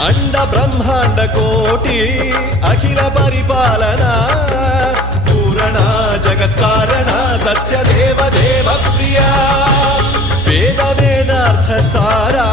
అండ బ్రహ్మాండ కోటి అఖిల పరిపాలన పూరణ జగత్కారణ సత్య దేవ దేవ ప్రియ వేద వేదార్థ సారా